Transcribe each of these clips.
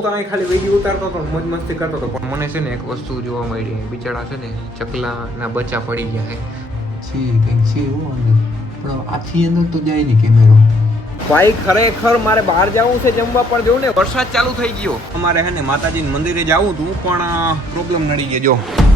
હું તો અહીં ખાલી વિડીયો ઉતારતો હતો, મોજ મસ્તી કરતો હતો, પણ મને છે ને એક વસ્તુ જોવા મળી. બિચારા છે ને ચકલાના બચ્ચા પડી ગયા છે. કંઈક છે એવું અંદર, પણ આથી અંદર તો જાય નહીં કેમેરો. ભાઈ ખરેખર મારે બહાર જવું છે જમવા, પણ જોઉં ને વરસાદ ચાલુ થઈ ગયો. અમારે હે ને માતાજીના મંદિરે જવું હતું, પણ પ્રોબ્લેમ નડી ગયો. જો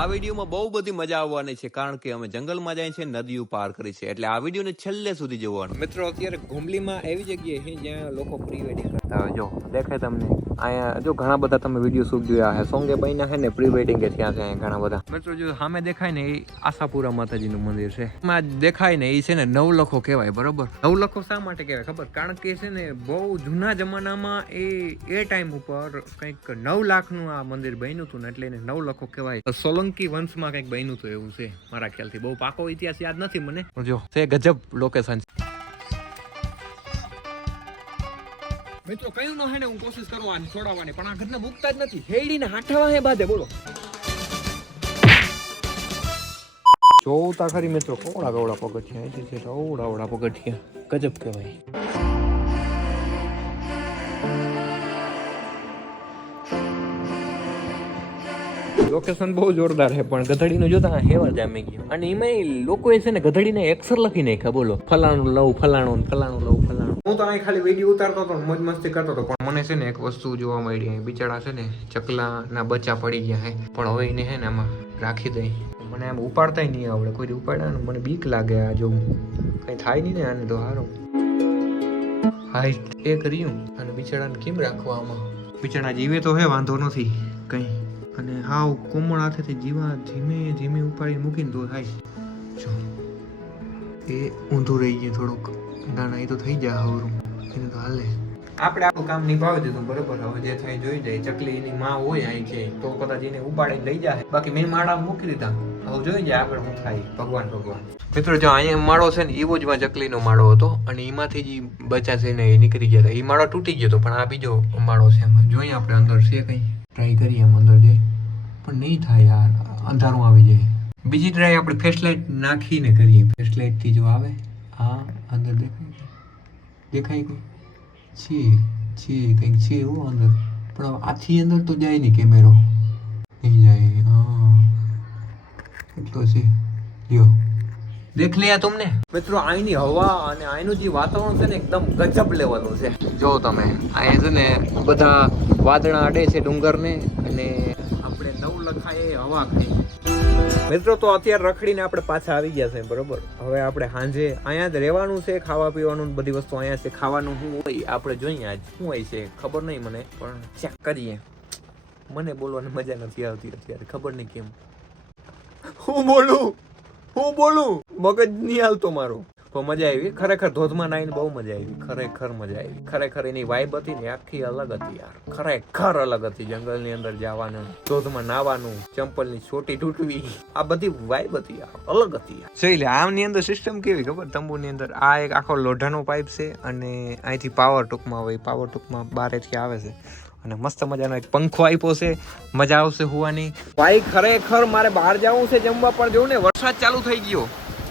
આ વિડીયોમાં બહુ બધી મજા આવવાની છે, કારણ કે અમે જંગલમાં જાય છે, નદીઓ પાર કરી છે, એટલે આ વિડીયોને છેલ્લે સુધી જોવાનું. મિત્રો અત્યારે ઘુમલીમાં એવી જગ્યાએ છે જ્યાં લોકો પ્રી વેડિંગ કરતા હોય. જો દેખાય તમને અહીંયા, જો ઘણા બધા તમે વિડીયો શૂટ જોયા છે. સોંગે બહેના છે ને પ્રી વેડિંગ ત્યાં છે ઘણા બધા. મિત્રો જો સામે દેખાય ને એ આશાપુરા માતાજીનું મંદિર છે. એમાં દેખાય ને એ છે ને નવલખો કહેવાય. બરોબર, નવલખો શા માટે કહેવાય ખબર? કારણ કે છે ને બહુ જૂના જમાનામાં એ ટાઈમ ઉપર કંઈક 9 લાખનું આ મંદિર બન્યું હતું ને, એટલે એને નવલખો કહેવાય. સોલંકી વંશમાં કંઈક બન્યું હતું એવું છે મારા ખ્યાલથી. બહુ પાકો ઇતિહાસ યાદ નથી મને, જો છે ગજબ લોકેશન. મિત્રો કયું ન હે ને હું કોશિશ કરવાની છોડાવવાની, પણ આ ઘરના મૂકતા જ નથી. હેડીને હાઠવા હે બાદે બોલો. જોતા ખરી મિત્રો, કોવડા કોવડા પગથિયા છે, ઓવડા પગથિયા ગજબ કહેવાય. લોકેશન બહુ જોરદાર છે, પણ ગધડીનું જોતા હેવા જામી ગયો. અને એમાં લોકોએ છે ને ગધડીને એક્સર લખી નાખ્યા. બોલો, ફલાણું લઉં ફલાણું, ફલાણું લઉં ફલાણું. હું તો અહીં ખાલી વિડીયો ઉતારતો હતો, મોજ મસ્તી કરતો હતો, પણ મને છે ને એક વસ્તુ જોવા મળી. બિચારા છે ને ચકલાના બચ્ચા પડી ગયા છે, પણ હવે એને છે ને આમાં રાખી દઈ. મને આમ ઉપાડતા નહીં આવડે, કોઈ ઉપાડ્યા ને મને બીક લાગે. આ જો કઈ થાય નહીં ને આને તો હારો હાઈટ એ કર્યું. અને બિચારાને કેમ રાખવા આમાં? બિચારા જીવે તો હે, વાંધો નથી કઈ. અને હાવ કોમળ હાથેથી જીવા ધીમે ધીમે ઉપાડી મૂકીને તો થાય. જો એ ઊંધું રહી ગયું થોડુંક. ના ના, એ તો થઈ જાય હવરું, એને તો હાલે. આપણે આપણું કામ નિભાવી દીધું બરોબર. હવે જે થાય જોઈ જાય. ચકલી એની માં હોય અહીં છે તો કદાચ એને ઉપાડીને લઈ જાય. બાકી મેં માળા મૂકી દીધા, હવે જોઈ જાય આગળ શું થાય. ભગવાન ભગવાન. મિત્રો જો અહીંયા માળો છે ને, એવો જ માં ચકલીનો માળો હતો, અને એમાંથી જે બચ્ચા છે ને એ નીકળી ગયા હતા. એ માળો તૂટી ગયો હતો, પણ આ બીજો માળો છે. એમાં જોઈએ આપણે અંદર છે કઈ, ટ્રાય કરીએ એમ અંદર જઈ, પણ નહીં થાય યાર, અંધારું આવી જાય. બીજી ટ્રાય આપણે ફ્લેશલાઇટ નાખીને કરીએ. ફ્લેશલાઇટ થી જો આવે, હા અંદર દેખાય કોઈ છે કંઈક છે એવું અંદર, પણ આથી અંદર તો જાય નહીં કેમેરો, નહીં જાય. હા એટલો છે. લ્યો દેખ લે તમને. મિત્રો અહીંની હવા અને અહીંનું જે વાતાવરણ છે ને એકદમ ગજબ લેવલનું છે. જો તમે અહીંયા છે ને બધા વાદળા અડે છે ડુંગરને, અને આપણે નવલખાએ હવા ખાઈ. મિત્રો તો અત્યારે રખડીને આપણે પાછા આવી ગયા છે બરોબર. હવે આપણે સાંજે અહીંયા જ રહેવાનું છે, ખાવા પીવાનું બધી વસ્તુ અહીંયા છે. ખાવાનું શું હોય આપણે જોઈએ, આજ શું હોય છે ખબર નહીં મને, પણ ચેક કરીએ. મને બોલવાની મજા નથી આવતી અત્યારે, ખબર નહીં કેમ. હું બોલું મગજ નહીં હાલતો મારું. તો મજા આવી ખરેખર. ધોધમાં નાઈને બહુ મજા આવી, ખરેખર મજા આવી. ખરેખર એની વાઇબ હતી ને આખી અલગ હતી યાર, ખરેખર અલગ હતી. જંગલની અંદર જવાનું, ધોધમાં નાવાનું, ચંપલની ચોટી તૂટવી, આ બધી વાઇબ હતી યાર, અલગ હતી યાર. જોઈ લે આમની અંદર સિસ્ટમ કેવી ખબર? તંબુની અંદર આ એક આખો લોઢાનો પાઇપ છે, અને અહીંથી પાવર ટૂંકમાં હોય, પાવર ટૂંકમાં બારેથી આવે છે, અને મસ્ત મજાનો એક પંખો આપ્યો છે. મજા આવશે હોવાની. ભાઈ ખરેખર મારે બહાર જવું છે જમવા, પણ જોઉં ને વરસાદ ચાલુ થઈ ગયો.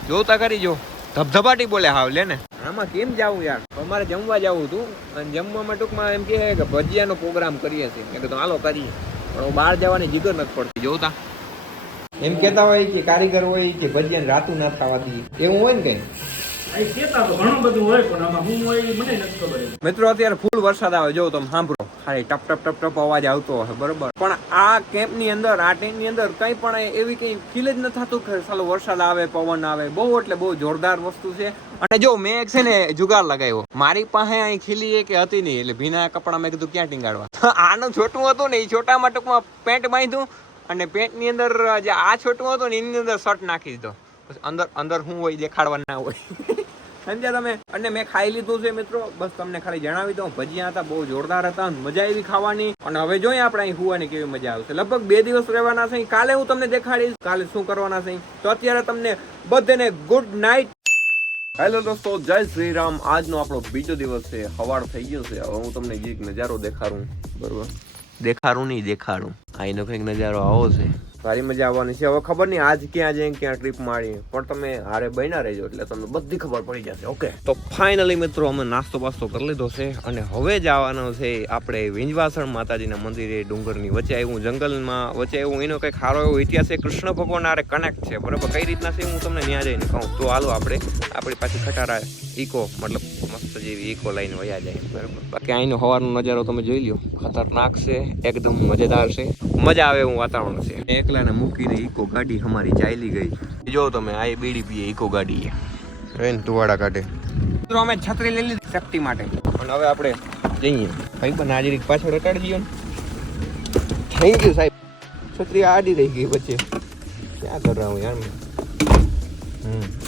જોતા કરી જો ધબધબાટી બોલે હાવ લે ને. આમાં કેમ જાવું યાર? અમારે જમવા જવું હતું, અને જમવામાં ટૂંકમાં એમ કહે કે ભજીયાનો પ્રોગ્રામ કરીએ છીએ. મેં કીધું હાલો કરીએ, પણ બહાર જવાની જીગર નથી પડતી. જોતા એમ કેતા હોય કે કારીગર હોય કે ભજીયા રાતું ના ખાવા દઈએ, એવું હોય ને કઈ. મિત્રો અત્યારે ફૂલ વરસાદ આવે, જો તમે સાંભળો ખાલી ટપ ટપ ટપ ટપ અવાજ આવતો હશે બરોબર. પણ આ કેમ્પની અંદર, આ ટેન્ટની અંદર કઈ પણ એવી કઈ ફીલ જ ન થતું કે ચાલો વરસાદ આવે, પવન આવે. બહુ એટલે બહુ જોરદાર વસ્તુ છે. અને જો મેં એક છે ને જુગાર લગાવ્યો. મારી પાસે અહીં ખીલી કે હતી નહીં, એટલે ભીના કપડા મેં કીધું ક્યાં ટીંગાડવા. આનું છોટું હતું ને, એ છોટામાં ટૂંકમાં પેન્ટ બાંધ્યું, અને પેન્ટની અંદર જે આ છોટું હતું ને એની અંદર શર્ટ નાખી દીધો. અંદર શું હોય દેખાડવા ના હોય. સમજ્યા તમે? અને મેં ખાઈ લીધું છે મિત્રો, બસ તમને ખાલી જણાવી દઉં. ભજીયા હતા, બહુ જોરદાર હતા, મજા આવી ખાવાની. અને હવે જોઈએ આપણે અહીં હુવાની કેવી મજા આવશે. લગભગ 2 દિવસ રહેવાના છે. કાલે હું તમને દેખાડીશ કાલે શું કરવાના છે. તો અત્યારે તમને બધાને ગુડ નાઇટ. હેલો દોસ્તો, જય શ્રી રામ. આજનો આપણો બીજો દિવસ છે, સવાર થઈ ગયો છે. હવે હું તમને એક નજારો દેખાડું બરોબર. દેખાડું. અહીંનો કંઈક નજારો આવો છે. ભારી મજા આવવાની છે. હવે ખબર નહીં આજ ક્યાં જઈએ ક્યાં ટ્રીપ મારી, પણ તમે હારે બન્યા રહેજો એટલે તમને બધી ખબર પડી જશે. ઓકે, તો ફાઇનલી મિત્રો અમે નાસ્તો બાસ્તો કરી લીધો છે અને હવે જવાનો છે આપણે વિંજવાસણ માતાજીના મંદિરે. ડુંગરની વચ્ચે આવ્યું, જંગલમાં વચ્ચે આવ્યું, એનો કંઈક સારો એવો ઇતિહાસ છે. કૃષ્ણ ભગવાન હારે કનેક્ટ છે, બરાબર. કઈ રીતના છે હું તમને ત્યાં જઈને કહું. તો હાલો આપણે આપણી પાછી ખટારા ઇકો મતલબ મસ્ત જેવી ઇકો લઈને વયા જાય, બરાબર. બાકી અહીંનો હવાનો નજારો તમે જોઈ લ્યો, ખતરનાક છે, એકદમ મજેદાર છે, મજા આવે એવું વાતાવરણ છે. એકલાને મૂકીને ઇકો ગાડી અમારી ચાલી ગઈ. જો તમે આ બીડી પીએ ઇકો ગાડી એને તુવાડા કાઢે. મિત્રો અમે છત્રી લઈ લીધી સેફટી માટે, પણ હવે આપણે જઈએ. ભાઈ પણ હાજરી પાછળ રટાડી દઈએ ને. થેન્ક યુ સાહેબ. છત્રી આડી રહી ગઈ વચ્ચે, ક્યાં કર રહા હું યાર મેં.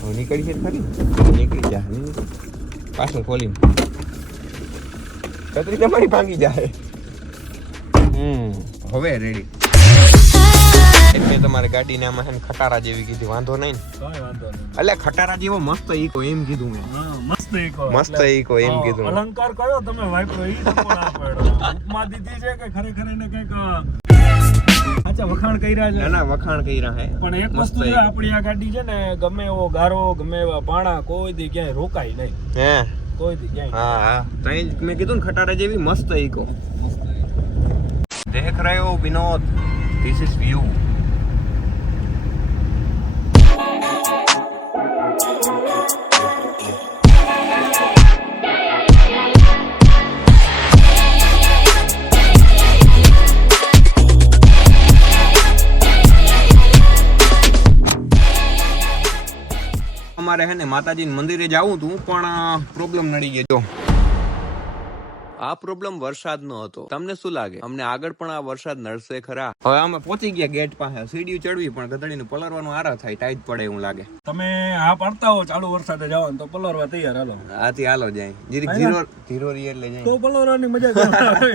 હવે નીકળી છે ખરી, નીકળી જા. પાછું ખોલી છત્રી તમારી ભાંગી જાય. હવે રેડી. એટલે તમારે ગાડીને આમાં છે ને ખટારા જેવી કીધી, વાંધો નહીં ને? કાંઈ વાંધો નહીં. એટલે ખટારા જેવો મસ્ત ઈકો એમ કીધું મેં. હા, મસ્ત ઈકો. મસ્ત એટલે ઈકો એમ કીધું. અલંકાર કયો તમે વાપરો ઈ તો પણ આ પડ્યો. ઉપમા દીધી છે કે ખરેખર એને કંઈક સાચા વખાણ કર્યા છે. ના ના, વખાણ કર્યા હે. પણ એક મસ્ત વસ્તુ છે, ઈકો. આપણી આ ગાડી છે ને ગમે એવો ગારો ગમે એવા પાણા કોઈ દી ક્યાંય રોકાય નહીં, હે કોઈ દી ક્યાંય. હા હા, તઈ જ મેં કીધું ને ખટારા જેવી મસ્ત ઈકો. દેખ રહે હો વિનોદ, ધીસ ઇઝ વ્યૂ. અમારે હે ને માતાજીના મંદિરે જવું હતું, પણ પ્રોબ્લેમ નડી ગયો. જો આ પ્રોબ્લેમ વરસાદનો હતો. તમને શું લાગે અમને આગળ પણ આ વરસાદ નડશે ખરા? હવે અમે પહોંચી ગયા ગેટ પાસે. સીડીઓ ચડવી પણ ગધડીનું પલળવાનું આરા થાય, ટાઈટ પડે એવું લાગે. તમે આ પાડતા હો ચાલુ વરસાદે જવાનું તો પલરવા તૈયાર હાલો. આથી હાલો જાય જીરીક ધીરો ધીરો રી એટલે જાય તો પલરવાની મજા આવે.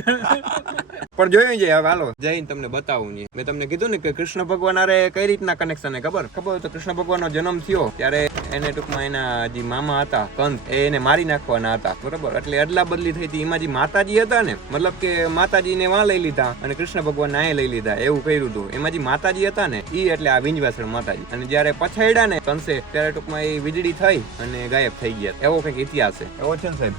પણ જોયું જાય. હવે હાલો જઈને તમને બતાવું. મેં તમને કીધું ને કે કૃષ્ણ ભગવાન આરે કઈ રીતના કનેક્શન ખબર હોય તો કૃષ્ણ ભગવાનનો જન્મ થયો ત્યારે એને ટૂંકમાં એના જે મામા હતા કંસ, એને મારી નાખવાના હતા, બરોબર. એટલે અદલા બદલી થઈ હતી. એમાં જે માતાજી હતા ને, મતલબ કે માતાજીને વાં લઈ લીધા અને કૃષ્ણ ભગવાન આએ લઈ લીધા, એવું કર્યું હતું. એમાં જે માતાજી હતા ને ઈ એટલે આ વિંજવાસણ માતાજી. અને જયારે પછાડ્યા ને કંસે ત્યારે ટૂંકમાં એ વીજળી થઈ અને ગાયબ થઈ ગયા. એવો કંઈક ઇતિહાસ છે. એવો છે ને સાહેબ?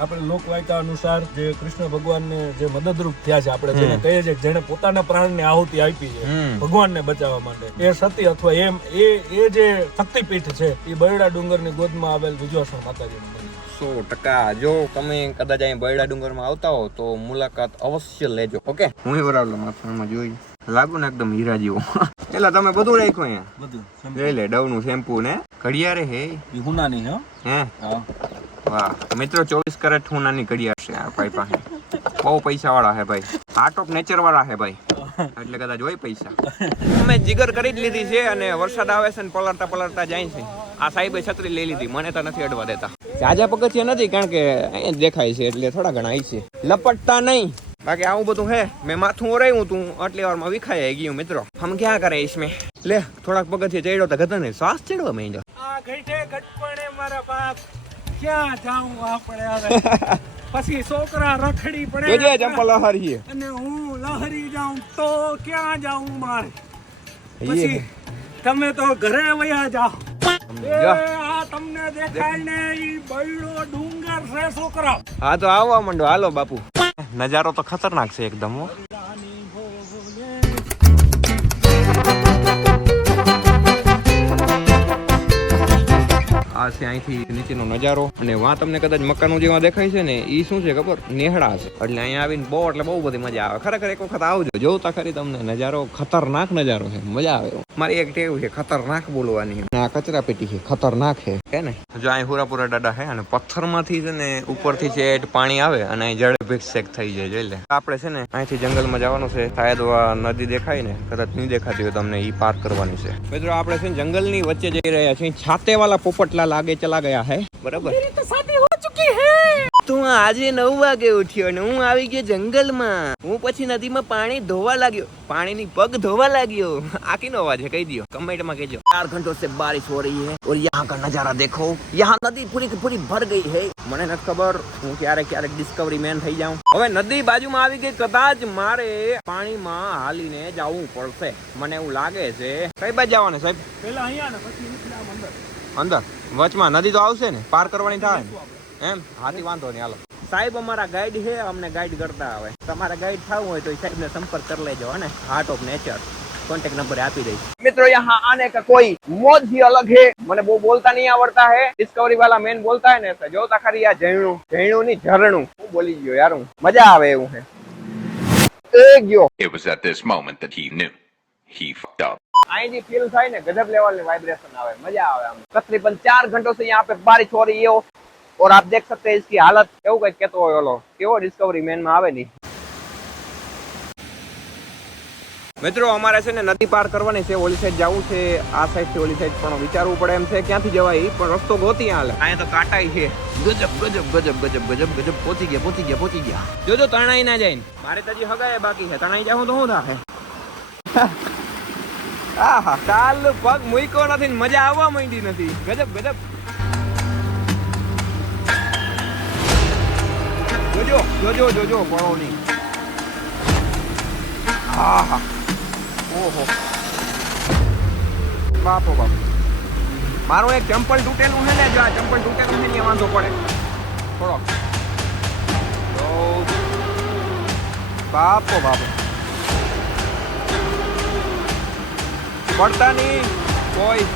આપણે લોકવાયકા અનુસાર જે કૃષ્ણ ભગવાનને જે મદદરૂપ થયા છે, આપણે જેને કહીએ છીએ જેને પોતાના પ્રાણને આહુતિ આપી છે ભગવાનને બચાવવા માટે, એ સતી અથવા એમ એ જે શક્તિપીઠ છે એ બરડા ડુંગરની ગોદમાં આવેલ વિંજવાસણ માતાજીનું મંદિર. 100%. જો તમે કદાચ અહીં બરડા ડુંગરમાં આવતા હો તો મુલાકાત અવશ્ય લેજો. ઓકે, હું વરાવલો માથામાં જોઈ લાગુ ને એકદમ હીરા જેવો. એટલે તમે બધું રાખ્યું અહીંયા, બધું લઈ લે. ડવનું શેમ્પુ ને ઘડિયાળે હે ઈ હુનાની હે. હે હા, વાહ મિત્રો, 24 કેરેટ સોનાની ઘડિયાળ છે આ ભાઈ પાસે. બહુ પૈસા વાળા હે ભાઈ, હાર્ટ ઓફ નેચર વાળા હે ભાઈ, એટલે કદાચ હોય પૈસા. અમે જીગર કરી જ લીધી છે અને વરસાદ આવે છે ને પલળતા પલળતા જાય છે. આ સાહેબે છત્રી લઈ લીધી, મને તો નથી અડવા દેતા. જાજા પગથિયા નથી કારણ કે અહીંયા દેખાય છે એટલે થોડા ઘણા આવી છે. લપટતા નહીં, બાકી આવું બધું હે. મેં માથું ઓરાયું તું આટલી વારમાં વિખાઈ ગયું મિત્રો. હમ ક્યાં કરે इसमें? લે થોડાક પગથિયે ચડ્યો તો ગધા ને શ્વાસ ચડવા માંડ્યો. આ ગઈઠે ગટપણે મારા બાપ, ક્યાં જાઉં આપણે હવે? પછી છોકરા રખડી પડે જોજે ચંપલ લહરીએ અને હું લહરી જાઉં તો ક્યાં જાઉં મારે? એ પછી તમે તો ઘરે વયા જાઓ. એ જા. આ તમને દેખાય ને ઈ બૈડો ડુંગર છે છોકરા. હા તો આવવા માંડો. હાલો બાપુ, નજારો તો ખતરનાક છે એકદમ હો. આ છે અહીંથી નીચેનો નજારો અને વાં તમને કદાચ મકાનો જેવા દેખાય છે ને ઈ શું છે ખબર? નેહડા છે. એટલે અહીંયા આવીને બહુ બધી મજા આવે. ખરેખર એક વખત આવજો, જોતા ખરી તમને નજારો. ખતરનાક નજારો છે, મજા આવે. મારી એક ટેવ છે ખતરનાક બોલવાની. આ કચરા પેટી છે, ખતરનાક છે ને. જો અહીં હુરાપુરા દાડા છે અને પથ્થરમાંથી છે ને ઉપરથી છે પાણી આવે અને અહીં જળે ભેક્ષ શેક થઈ જાય. જોઈ લે. આપણે છે ને અહીંથી જંગલમાં જવાનું છે. શાયદ નદી દેખાય ને, કદાચ નહીં દેખાતી હોય તમને, ઈ પાર કરવાની છે. મિત્રો આપણે છે ને જંગલની વચ્ચે જઈ રહ્યા છીએ. છાતે વાળા પોપટલાલ આગે ચલા ગયા है, बराबर? मेरी तो शादी हो चुकी है. તો આજે 9 વાગે ઉઠ્યો અને હું આવી ગયો જંગલમાં. હું પછી નદીમાં પાણી ધોવા લાગ્યો, પાણીની પગ ધોવા લાગ્યો. આ કિનો અવાજ है કહી दियो कमेंट में कहियो. 4 घंटों से बारिश हो रही है और यहाँ का नजारा देखो. यहाँ नदी पूरी की पूरी भर गई है. મને નથી ખબર, હું ક્યારેક ડિસ્કવરી મેન થઈ જાઉં. હવે નદી બાજુમાં આવી ગઈ, કદાચ મારે પાણીમાં હાલીને જવું પડશે. મને એવું લાગે છે. કઈ બાજુ જવાનું સાહેબ? પેલા અહીંયા ને પછી નીકળે આમ અંદર વચમાં નદી તો આવશે ને, પાર કરવાની થાય ને એમ. હાથી વાંધો નહીં, હાલો. સાહેબ અમારા ગાઈડ છે, અમને ગાઈડ કરતા આવે. તમારે ગાઈડ થવું હોય તો સાહેબ ને સંपर्क कर लेજો है heart of nature. Contact number आपी दई. मित्रों यहाँ आने का कोई मौज ही अलग है. मैंने वो बोलता नहीं आवड़ता है. डिस्कवरी वाला मैन बोलता है ने जो खरी आ झरણું ની ઝરણું હું બોલી ગયો યાર. હું મજા આવે એવું છે. એ ગયો. It was at this moment that he knew he fucked up. I G feel થાય ને गजब लेवल ની वाइब्रेशन આવે, मजा આવે. हम तकरीबन 4 घंटों से यहाँ पे बारिश हो रही है और आप देख सकते हैं इसकी हालत. એવું કઈ કેતો હોય ઓલો કેવો ડિસ્કવરી મેન માં આવે ની. મિત્રો અમારે છે ને નદી પાર કરવાની છે, ઓલી સાઈડ જવું છે, આ સાઈડ થી ઓલી સાઈડ પણ વિચારવું પડે એમ છે ક્યાંથી જવાય, પણ રસ્તો ગોતી હાલે. અહીંયા તો કાંટાઈ છે. ગજબ ગજબ ગજબ ગજબ ગજબ ગજબ. પહોંચી ગયા. જોજો તણાઈ ના જાય. મારે તો હજી હગાય બાકી છે. તણાઈ જાઉં તો શું થાય? આહા, કાલ પગ મૂક્યો નથી, મજા આવવા માંડી નથી. ગજબ ગજબ. જોજો જોજો જોજો પડો નહીં. આહા, ઓહો, બાપો બાપ. મારું એક ચંપલ તૂટેલું છે ને, જો આ ચંપલ તૂટેલું છે ને વાંધો પડે થોડો. તો બાપો બાપો પડતા નહીં કોઈ.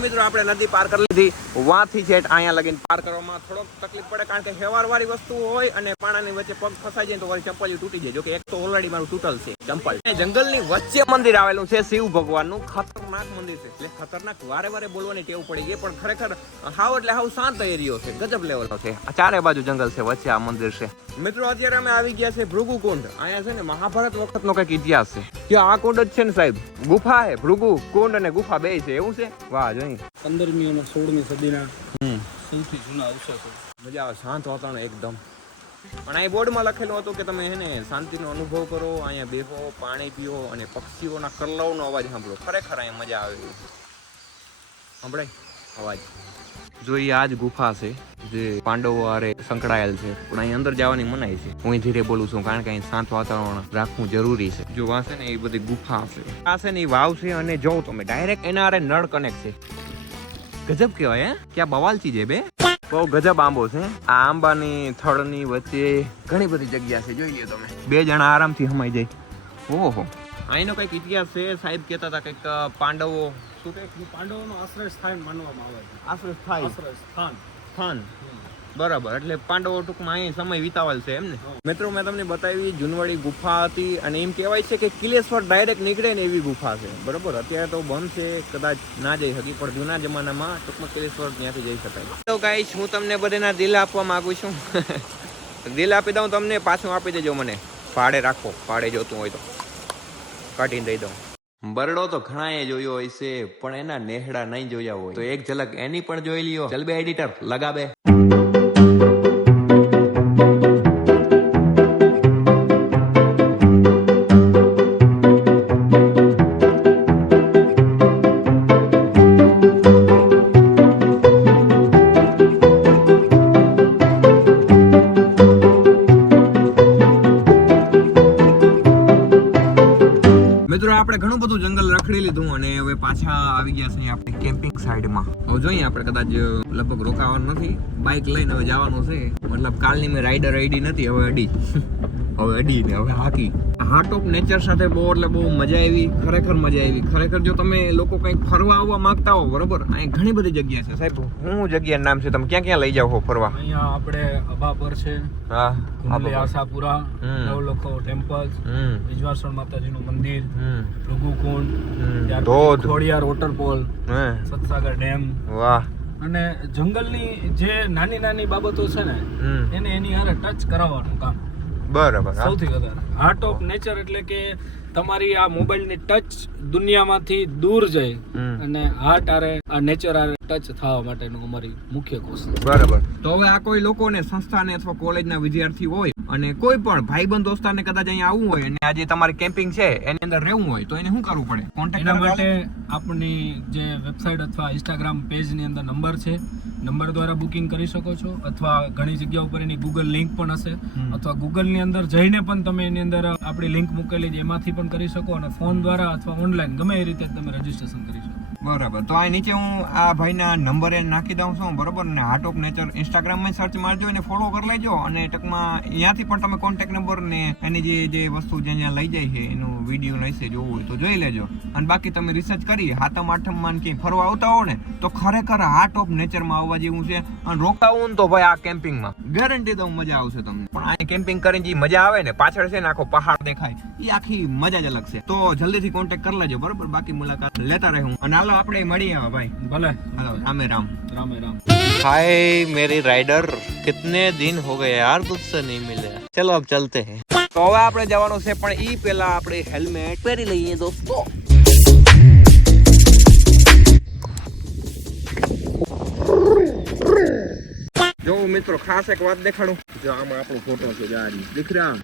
મિત્રો આપણે નદી પાર કરી લીધી. વાંથી છે અહીંયા લગીને પાર કરવામાં થોડોક તકલીફ પડે, કારણ કે હેવારવાળી વસ્તુ હોય અને પાણાની વચ્ચે પગ ફસાઈ જાય તો વળી ચંપલ તૂટી જાય. જો કે એક તો ઓલરેડી મારું તૂટલ છે ચંપલ. જંગલની વચ્ચે મંદિર આવેલું છે શિવ ભગવાનનું. ખતરનાક મંદિર છે, એટલે ખતરનાક વારે વારે બોલવાની ટેવ પડી ગઈ, પણ ખરેખર હાવ એટલે હાવ શાંત એરિયો છે, ગજબ લેવલનો છે. આ ચારે બાજુ જંગલ છે, વચ્ચે આ મંદિર છે. મિત્રો અત્યારે અમે આવી ગયા છે ભૃગુ કુંડ. અહીંયા છે ને મહાભારત વખતનો કઈક ઇતિહાસ છે. ત્યાં આ કુંડ જ છે ને સાહેબ, ગુફા છે. ભૃગુ કુંડ અને ગુફા બે છે, એવું છે. વાહ જોઈ. 15મી અને 16મી સદીના સૌથી જૂના અવશેષો. મજા આવે, શાંત વાતાવરણ એકદમ. પણ અહીં બોર્ડમાં લખેલું હતું કે તમે હે ને શાંતિનો અનુભવ કરો, અહીંયા બેહો, પાણી પીઓ અને પક્ષીઓના કલરવનો અવાજ સાંભળો. ખરેખર અહીંયા મજા આવે એવું સંભળાય અવાજ. જોઈએ આ જ ગુફા છે જે પાંડવો હારે સંકળાયેલ છે, પણ અહીં અંદર જવાની મનાઈ છે. હું ધીરે બોલું છું કારણ કે અહીં શાંત વાતાવરણ રાખવું જરૂરી છે. જો આ છે ને એ બધી ગુફા છે, આ છે ને એ વાવ છે, અને જો તમે ડાયરેક્ટ એના હારે નળ કનેક્ટ છે. ગજબ કહેવાય હે, ક્યાં બવાલ ચીજ હે બે. બહુ ગજબ આંબો છે. આ આંબાની થડની વચ્ચે ઘણી બધી જગ્યા છે, જોઈ લ્યો તમે. 2 જણા આરામથી સમાઈ જાય. ઓહો, અહીંનો કઈક ઇતિહાસ છે. સાહેબ કહેતા હતા કઈક પાંડવો શું કે પાંડવોનો આશ્રય સ્થાન માનવામાં આવે છે. આશ્રય થાય આશ્રય સ્થાન. સ્થાન બરાબર. એટલે પાંડવો ટૂંકમાં અહીં સમય વિતાવેલ છે એમ ને. મિત્રો મેં તમને બતાવી જૂનવાડી ગુફા હતી, અને એમ કહેવાય છે કે કિલેશ્વર ડાયરેક્ટ નીકળે ને એવી ગુફા છે. બરોબર, અત્યારે તો બંધ છે, કદાચ ના જઈ શકી, પણ જૂના જમાનામાં ટૂંકમાં કિલેશ્વર ત્યાંથી જઈ શકાય. તો ગાઈસ હું તમને બધાના દિલ આપવા માંગુ છું. દિલ આપી દઉં તમને, પાછું આપી દેજો મને. ભાડે રાખો, ભાડે જોતું હોય તો કાઢીને દઈ દઉં. બરડો તો ઘણાએ જોયો હોય છે, પણ એના નેહડા નહીં જોયા હોય તો એક ઝલક એની પણ જોઈ લ્યો. ચલ બે એડિટર લગા બે. મિત્રો આપણે ઘણું બધું જંગલ રખડી લીધું અને હવે પાછા આવી ગયા છે આપણે કેમ્પિંગ સાઈડમાં. હવે જોઈએ આપણે કદાચ લગભગ રોકાવાનું નથી, બાઇક લઈને હવે જવાનું છે. મતલબ કાલની મેં રાઈડર આઈડી નથી, હવે અડી ને હવે હાકી. હાર્ટ ઓફ નેચર સાથે બહુ એટલે બહુ મજા આવી, ખરેખર મજા આવી. ખરેખર જો તમે લોકો કંઈક ફરવા આવવા માંગતા હો, બરોબર, અહીં ઘણી બધી જગ્યા છે. સાહેબ શું જગ્યાનું નામ છે? તમે ક્યાં ક્યાં લઈ જાવ ફરવા? અહીંયા આપણે અભાપર છે, હા, ઘુમલી આશાપુરા, નવલખો ટેમ્પલ, વિજવાસણ માતાજીનું મંદિર, ભૃગુકુંડ, ધોધ, ખોડિયાર વોટરફોલ, સતસાગર ડેમ. વાહ. અને જંગલની જે નાની નાની બાબતો છે ને એને એની હારે ટચ કરાવવાનું કામ. બરાબર હા. સૌથી વધારે હાર્ટ ઓફ નેચર એટલે કે તમારી આ મોબાઈલની ટચ દુનિયામાંથી દૂર જાય હમ. અને હાર્ટ આરે આ નેચર આરે ટચ થવા માટેનું અમારી મુખ્ય કોશિશ. બરાબર. તો હવે આ કોઈ લોકોને સંસ્થાને અથવા કોલેજના વિદ્યાર્થી હોય અને કોઈ પણ ભાઈબંધ દોસ્તારને કદાચ અહીંયા આવવું હોય અને આજે તમારી કેમ્પિંગ છે એની અંદર રહેવું હોય તો એને શું કરવું પડે? કોન્ટેક્ટ એના માટે આપણી જે વેબસાઇટ અથવા ઇન્સ્ટાગ્રામ પેજની અંદર નંબર છે, નંબર દ્વારા બુકિંગ કરી શકો છો, અથવા ઘણી જગ્યા ઉપર એની ગૂગલ લિંક પણ હશે, અથવા ગૂગલની અંદર જઈને પણ તમે એની અંદર આપણી લિંક મૂકેલી છે એમાંથી પણ કરી શકો, અને ફોન દ્વારા અથવા ઓનલાઈન ગમે એ રીતે તમે રજીસ્ટ્રેશન કરી શકો. બરાબર. તો આ નીચે હું આ ભાઈના નંબર એને નાખી દઉં છું, બરોબર ને? હાર્ટ ઓફ નેચર ઇન્સ્ટાગ્રામમાં સર્ચ મારજો અને ફોલો કરી લેજો, અને ટકમાં અહીંયાથી પણ તમે કોન્ટેક્ટ નંબર ને એની જે વસ્તુ જ્યાં લઈ જાય છે એનું વિડીયો લઈશે જોવું હોય તો જોઈ લેજો. અને બાકી તમે રિસર્ચ કરી હાતમ આઠમમાં ક્યાંય ફરવા આવતા હો ને તો ખરેખર હાર્ટ ઓફ નેચરમાં આવવા જેવું છે. અને રોકાવું ને તો ભાઈ આ કેમ્પિંગમાં ગેરંટી તો મજા આવશે તમને. પણ આ કેમ્પિંગ કરીને જે મજા આવે ને, પાછળ છે ને આખો પહાડ દેખાય, એ આખી મજા જ અલગ છે. તો જલ્દીથી કોન્ટેક્ટ કરી લેજો, બરોબર? બાકી મુલાકાત લેતા રહે હું. અને હાલો આપણે મળીએ હવે ભાઈ. ભલે. हेलो रामे राम. રામે રામ. हाय मेरी राइडर, कितने दिन हो गए यार तुझसे नहीं मिले. चलो अब चलते हैं. તો હવે આપણે જવાનું છે, પણ ઈ પહેલા આપણે હેલ્મેટ પહેરી લઈએ દોસ્તો. જો મિત્રો ખાસ એક વાત દેખાડું. જો આમાં આપણો ફોટો છે, જારી દીખ રહ્યા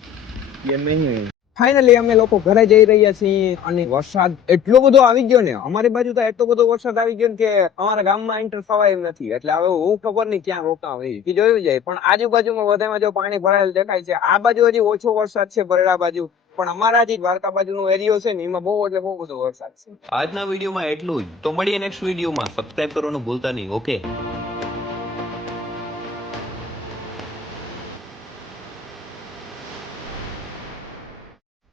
ये नहीं. ફાઇનલી અમે લોકો ઘરે જઈ રહ્યા છીએ, અને વરસાદ એટલો બધો આવી ગયો ને, અમારી બાજુ તો એટલો બધો વરસાદ આવી ગયો ને કે અમારા ગામમાં એન્ટર થવાય એમ નથી. એટલે હવે હું ખબર નહીં ક્યાં રોકાવ એ જોયું જાય. પણ આજુબાજુમાં બધામાં જો પાણી ભરાયેલ દેખાય છે. આ બાજુ હજી ઓછો વરસાદ છે, બરડા બાજુ. પણ અમારા જે દ્વારકા બાજુનો એરિયો છે ને એમાં બહુ એટલે બહુ બધો વરસાદ છે. આજના વિડીયોમાં એટલું જ. તો મળીએ નેક્સ્ટ વિડીયોમાં. સબસ્ક્રાઇબ કરવાનું ભૂલતા નહીં. ઓકે.